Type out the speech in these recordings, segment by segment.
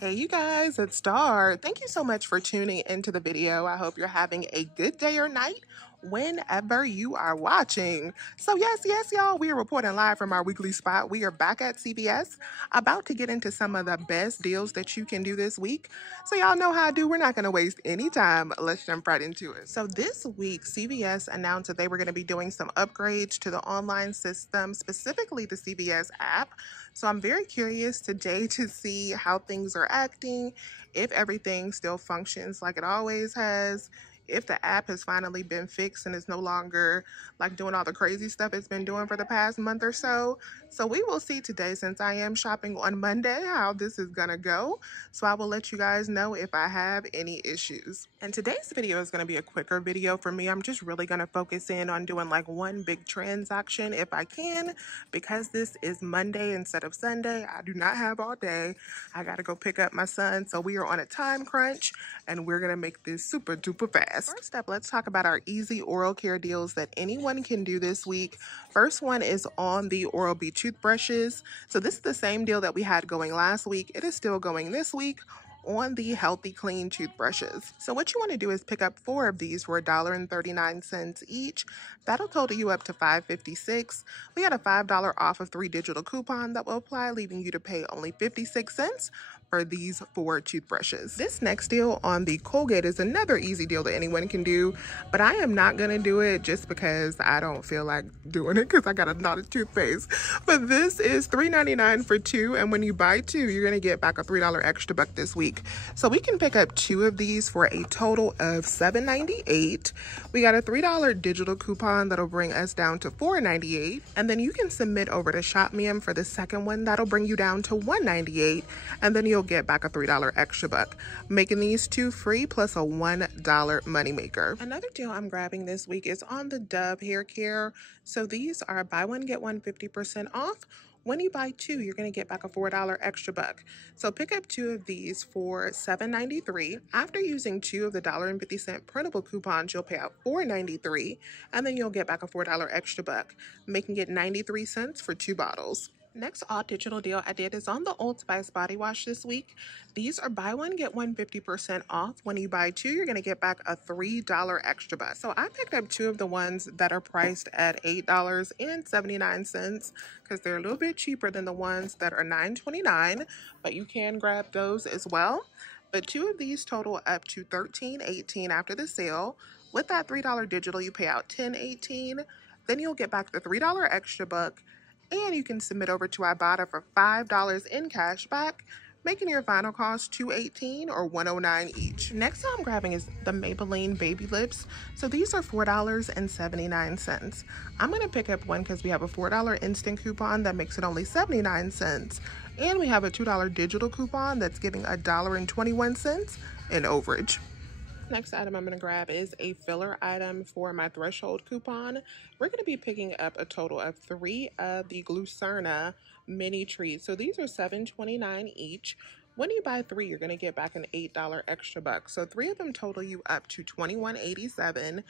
Hey you guys, it's Star. Thank you so much for tuning into the video. I hope you're having a good day or night whenever you are watching. So yes, y'all, we are reporting live from our weekly spot. We are back at CVS, about to get into some of the best deals that you can do this week. So y'all know how I do. We're not going to waste any time. Let's jump right into it. So this week, CVS announced that they were going to be doing some upgrades to the online system, specifically the CVS app. So I'm very curious today to see how things are acting, if everything still functions like it always has, if the app has finally been fixed and is no longer like doing all the crazy stuff it's been doing for the past month or so. So we will see today, since I am shopping on Monday, how this is gonna go. So I will let you guys know if I have any issues. And today's video is gonna be a quicker video for me. I'm just really gonna focus in on doing like one big transaction if I can, because this is Monday instead of Sunday. I do not have all day. I gotta go pick up my son. So we are on a time crunch and we're gonna make this super duper fast. First up, let's talk about our easy oral care deals that anyone can do this week. First one is on the Oral-B toothbrushes. So this is the same deal that we had going last week. It is still going this week on the Healthy Clean toothbrushes. So what you want to do is pick up 4 of these for $1.39 each. That'll total you up to $5.56. We had a $5 off of 3 digital coupon that will apply, leaving you to pay only 56 cents for these 4 toothbrushes. This next deal on the Colgate is another easy deal that anyone can do, but I am not gonna do it just because I don't feel like doing it because I got a lot of toothpaste. But this is $3.99 for 2, and when you buy 2, you're gonna get back a $3 extra buck this week. So we can pick up 2 of these for a total of $7.98. We got a $3 digital coupon that'll bring us down to $4.98, and then you can submit over to ShopMeum for the second one. That'll bring you down to $1.98, and then you'll get back a $3 extra buck, making these 2 free plus a $1 moneymaker. Another deal I'm grabbing this week is on the Dove hair care. So these are buy one get one 50% off. When you buy 2, you're going to get back a $4 extra buck. So pick up 2 of these for $7.93. After using 2 of the $1.50 printable coupons, you'll pay out $4.93, and then you'll get back a $4 extra buck, making it 93 cents for 2 bottles. Next all digital deal I did is on the Old Spice body wash this week. These are buy one get one 50% off. When you buy 2, you're going to get back a $3 extra buck. So I picked up 2 of the ones that are priced at $8.79 because they're a little bit cheaper than the ones that are $9.29, but you can grab those as well. But 2 of these total up to $13.18 after the sale. With that $3 digital, you pay out $10.18. Then you'll get back the $3 extra buck, and you can submit over to Ibotta for $5 in cash back, making your final cost $2.18 or $1.09 each. Next I'm grabbing is the Maybelline Baby Lips. So these are $4.79. I'm going to pick up one because we have a $4 instant coupon that makes it only 79 cents. And we have a $2 digital coupon that's giving $1.21 in overage. Next item I'm going to grab is a filler item for my threshold coupon. We're going to be picking up a total of 3 of the Glucerna mini treats. So these are $7.29 each. When you buy 3, you're going to get back an $8 extra buck. So 3 of them total you up to $21.87.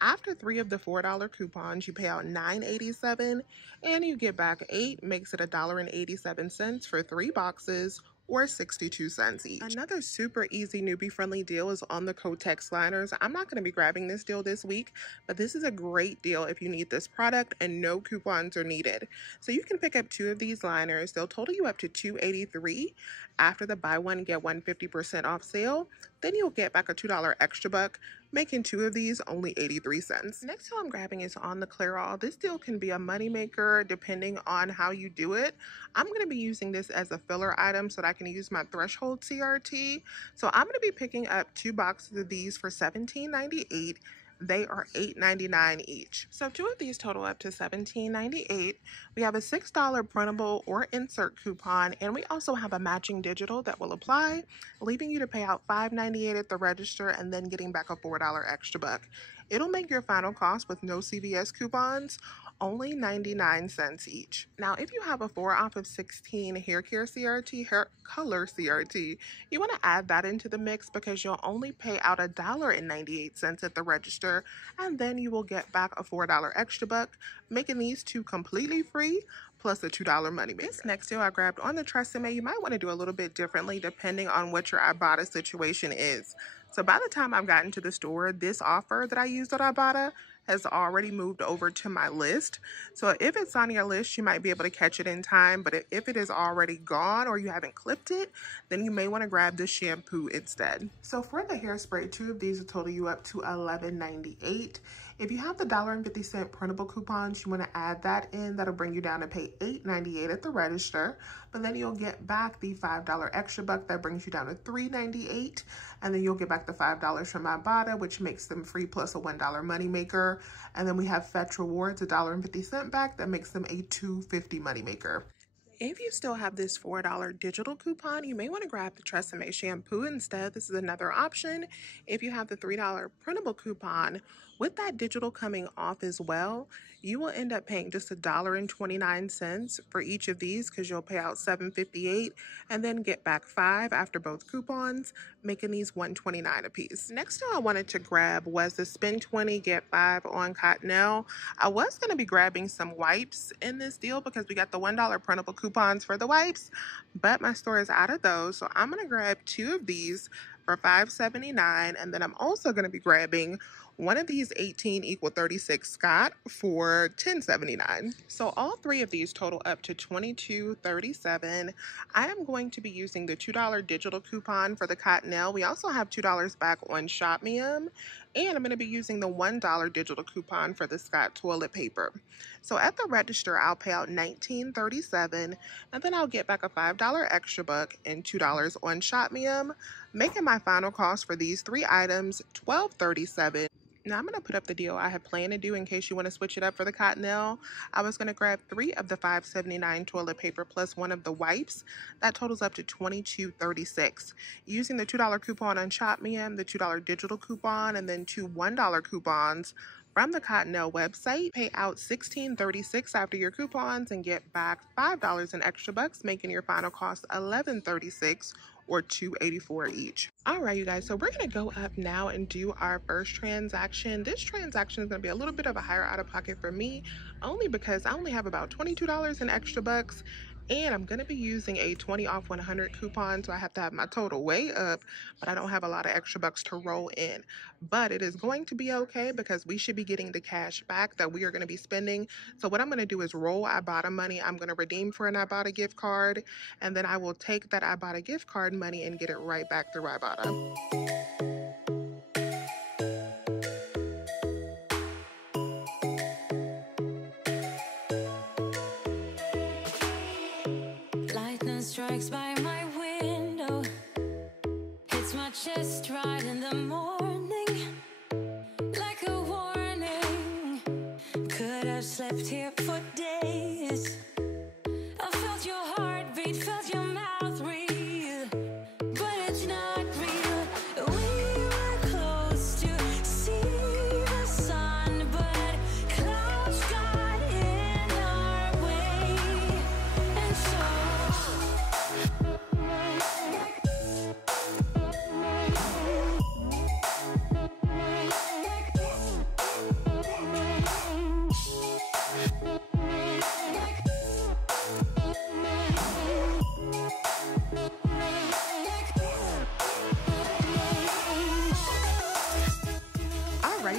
After 3 of the $4 coupons, you pay out $9.87, and you get back 8, makes it $1.87 for 3 boxes, or 62 cents each. Another super easy newbie friendly deal is on the Kotex liners. I'm not going to be grabbing this deal this week, but this is a great deal if you need this product and no coupons are needed. So you can pick up 2 of these liners. They'll total you up to $2.83 after the buy one get one 50% off sale. Then you'll get back a $2 extra buck, making 2 of these only 83 cents. Next deal I'm grabbing is on the Clairol. This deal can be a moneymaker depending on how you do it. I'm going to be using this as a filler item so that I can use my threshold CRT. So I'm going to be picking up 2 boxes of these for $17.98. They are $8.99 each. So 2 of these total up to $17.98. We have a $6 printable or insert coupon, and we also have a matching digital that will apply, leaving you to pay out $5.98 at the register and then getting back a $4 extra buck. It'll make your final cost with no CVS coupons only 99 cents each. Now, if you have a 4 off of 16 hair care CRT, hair color CRT, you want to add that into the mix because you'll only pay out $1.98 at the register, and then you will get back a $4 extra buck, making these 2 completely free plus a $2 moneymaker. This next deal I grabbed on the Tresemme, you might want to do a little bit differently depending on what your Ibotta situation is. So by the time I've gotten to the store, this offer that I used at Ibotta has already moved over to my list. So if it's on your list, you might be able to catch it in time. But if it is already gone or you haven't clipped it, then you may want to grab the shampoo instead. So for the hairspray, 2 of these will total you up to $11.98. If you have the $1.50 printable coupons, you want to add that in. That'll bring you down to pay $8.98 at the register. But then you'll get back the $5 extra buck. That brings you down to $3.98. And then you'll get back the $5 from Ibotta, which makes them free plus a $1 moneymaker. And then we have Fetch Rewards, $1.50 back. That makes them a $2.50 moneymaker. If you still have this $4 digital coupon, you may want to grab the Tresemme shampoo instead. This is another option. If you have the $3 printable coupon, with that digital coming off as well, you will end up paying just $1.29 for each of these because you'll pay out $7.58 and then get back $5 after both coupons, making these $1.29 a piece. Next thing I wanted to grab was the spend 20, get 5 on Cottonelle. I was going to be grabbing some wipes in this deal because we got the $1 printable coupons for the wipes, but my store is out of those. So I'm going to grab 2 of these for $5.79, and then I'm also going to be grabbing one of these 18 equal 36 Scott for $10.79. So all 3 of these total up to $22.37. I am going to be using the $2 digital coupon for the Cottonelle. We also have $2 back on Shopmium, and I'm going to be using the $1 digital coupon for the Scott toilet paper. So at the register, I'll pay out $19.37, and then I'll get back a $5 extra buck and $2 on Shopmium, making my final cost for these 3 items $12.37. Now I'm going to put up the deal I had planned to do in case you want to switch it up for the Cottonelle. I was going to grab 3 of the $5.79 toilet paper plus 1 of the wipes. That totals up to $22.36. Using the $2 coupon on Shopmium, the $2 digital coupon, and then 2 $1 coupons from the Cottonelle website, pay out $16.36 after your coupons and get back $5 in extra bucks, making your final cost $11.36 or $2.84 each. All right, you guys, so we're gonna go up now and do our first transaction. This transaction is gonna be a little bit of a higher out of pocket for me, only because I only have about $22 in extra bucks, and I'm going to be using a 20 off 100 coupon, so I have to have my total way up, but I don't have a lot of extra bucks to roll in. But it is going to be okay because we should be getting the cash back that we are going to be spending. So what I'm going to do is roll Ibotta money. I'm going to redeem for an Ibotta gift card, and then I will take that Ibotta gift card money and get it right back through Ibotta. Strikes by my window, hits my chest right in the morning, like a warning. Could have slept here for days. I felt your heartbeat, felt your mouth breathe, but it's not real. We were close to see the sun, but clouds got in our way, and so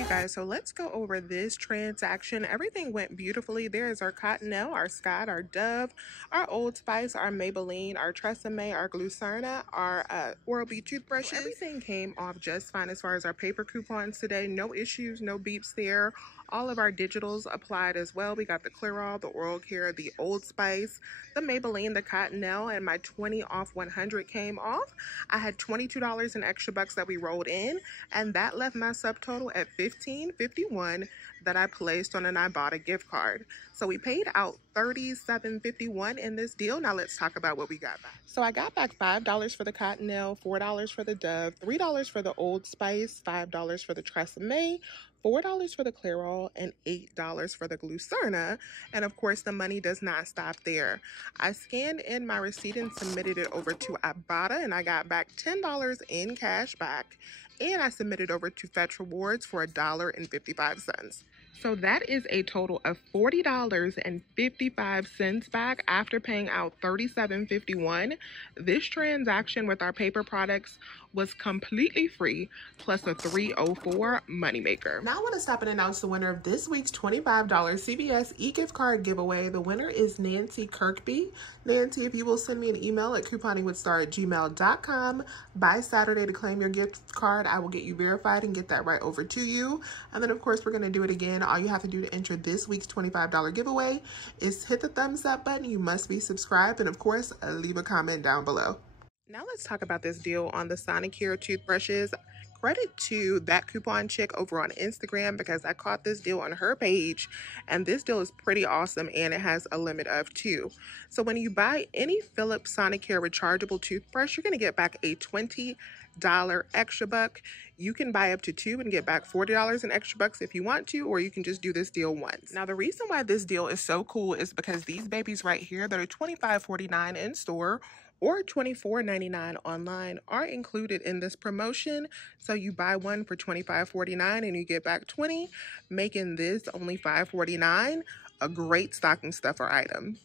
guys, so let's go over this transaction. Everything went beautifully. There is our Cottonelle, our Scott, our Dove, our Old Spice, our Maybelline, our Tresemme, our Glucerna, our Oral-B toothbrushes. So everything came off just fine as far as our paper coupons today. No issues, no beeps there. All of our digitals applied as well. We got the Clairol, the Oral Care, the Old Spice, the Maybelline, the Cottonelle, and my 20 off 100 came off. I had $22 in extra bucks that we rolled in, and that left my subtotal at $15.51 that I placed on an Ibotta gift card. So we paid out $37.51 in this deal. Now let's talk about what we got back. So I got back $5 for the Cottonelle, $4 for the Dove, $3 for the Old Spice, $5 for the Tresemme, $4 for the Clairol, and $8 for the Glucerna. And of course, the money does not stop there. I scanned in my receipt and submitted it over to Ibotta, and I got back $10 in cash back. And I submitted over to Fetch Rewards for $1.55. So that is a total of $40.55 back after paying out $37.51. This transaction with our paper products was completely free, plus a $304 moneymaker. Now I want to stop and announce the winner of this week's $25 CVS e-gift card giveaway. The winner is Nancy Kirkby. Nancy, if you will send me an email at couponingwithstar@gmail.com by Saturday to claim your gift card, I will get you verified and get that right over to you. And then of course we're going to do it again. All you have to do to enter this week's $25 giveaway is hit the thumbs up button. You must be subscribed, and of course leave a comment down below. Now let's talk about this deal on the Sonicare toothbrushes. Credit to that coupon chick over on Instagram because I caught this deal on her page, and this deal is pretty awesome, and it has a limit of 2. So when you buy any Philips Sonicare rechargeable toothbrush, you're going to get back a $20 extra buck. You can buy up to 2 and get back $40 in extra bucks if you want to, or you can just do this deal once. Now the reason why this deal is so cool is because these babies right here that are $25.49 in store or $24.99 online are included in this promotion. So you buy one for $25.49 and you get back 20, making this only $5.49, a great stocking stuffer item.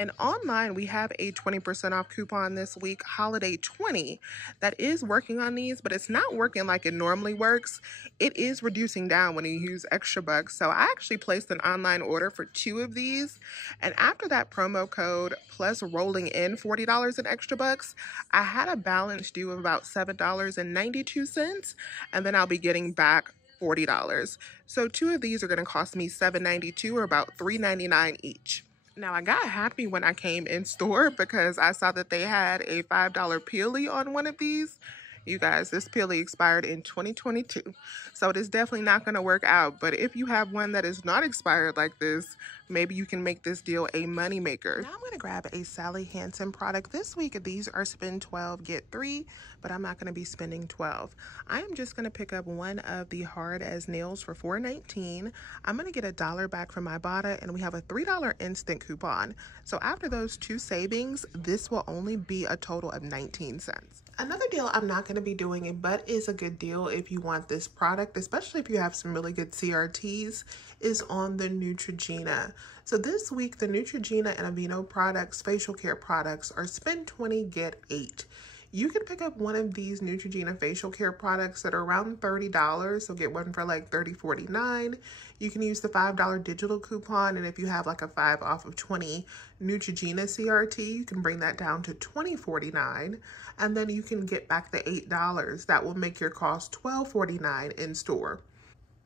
And online, we have a 20% off coupon this week, Holiday 20, that is working on these, but it's not working like it normally works. It is reducing down when you use extra bucks. So I actually placed an online order for 2 of these. And after that promo code, plus rolling in $40 in extra bucks, I had a balance due of about $7.92. And then I'll be getting back $40. So 2 of these are going to cost me $7.92 or about $3.99 each. Now, I got happy when I came in store because I saw that they had a $5 peelie on one of these. You guys, this peelie expired in 2022, so it is definitely not going to work out. But if you have one that is not expired like this, maybe you can make this deal a money maker. Now I'm going to grab a Sally Hansen product. This week, these are spend 12, get 3, but I'm not going to be spending 12. I am just going to pick up one of the hard as nails for $4.19. I'm going to get $1 back from Ibotta, and we have a $3 instant coupon. So after those 2 savings, this will only be a total of 19 cents. Another deal I'm not going to be doing, but is a good deal if you want this product, especially if you have some really good CRTs, is on the Neutrogena. So this week, the Neutrogena and Aveeno products, facial care products, are spend 20, get 8. You can pick up one of these Neutrogena facial care products that are around $30, so get one for like $30.49. You can use the $5 digital coupon, and if you have like a 5 off of 20 Neutrogena CRT, you can bring that down to $20.49, and then you can get back the $8. That will make your cost $12.49 in store.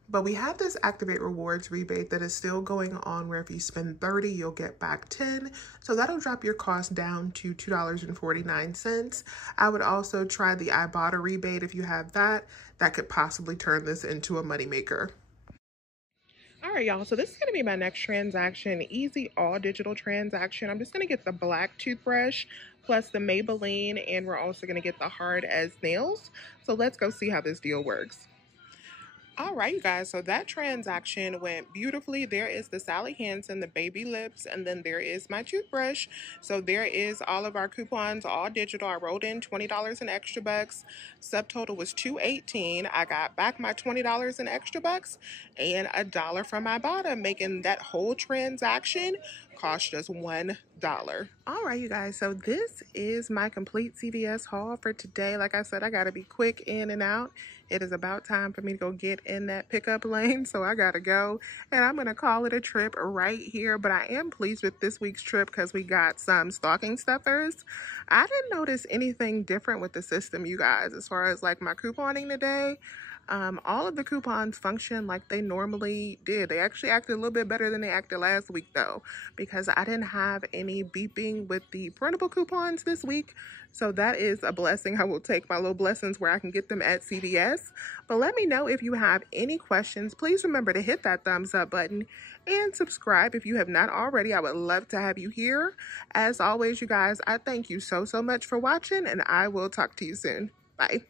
But we have this Activate Rewards rebate that is still going on where if you spend $30, you'll get back $10. So that'll drop your cost down to $2.49. I would also try the Ibotta rebate if you have that. That could possibly turn this into a moneymaker. All right, y'all, so this is going to be my next transaction, easy all digital transaction. I'm just going to get the black toothbrush plus the Maybelline, and we're also going to get the hard as nails. So let's go see how this deal works. All right, you guys, so that transaction went beautifully. There is the Sally Hansen, the baby lips, and then there is my toothbrush. So there is all of our coupons, all digital. I rolled in $20 in extra bucks. Subtotal was $2.18. I got back my $20 in extra bucks and $1 from Ibotta, making that whole transaction cost just $1. All right, you guys, so this is my complete CVS haul for today. Like I said, I got to be quick in and out. It is about time for me to go get in that pickup lane, so I gotta go, and I'm gonna call it a trip right here. But I am pleased with this week's trip because we got some stocking stuffers. I didn't notice anything different with the system, you guys, as far as like my couponing today. All of the coupons function like they normally did. They actually acted a little bit better than they acted last week though, because I didn't have any beeping with the printable coupons this week. So that is a blessing. I will take my little blessings where I can get them at CVS. But let me know if you have any questions. Please remember to hit that thumbs up button and subscribe if you have not already. I would love to have you here. As always, you guys, I thank you so much for watching, and I will talk to you soon. Bye.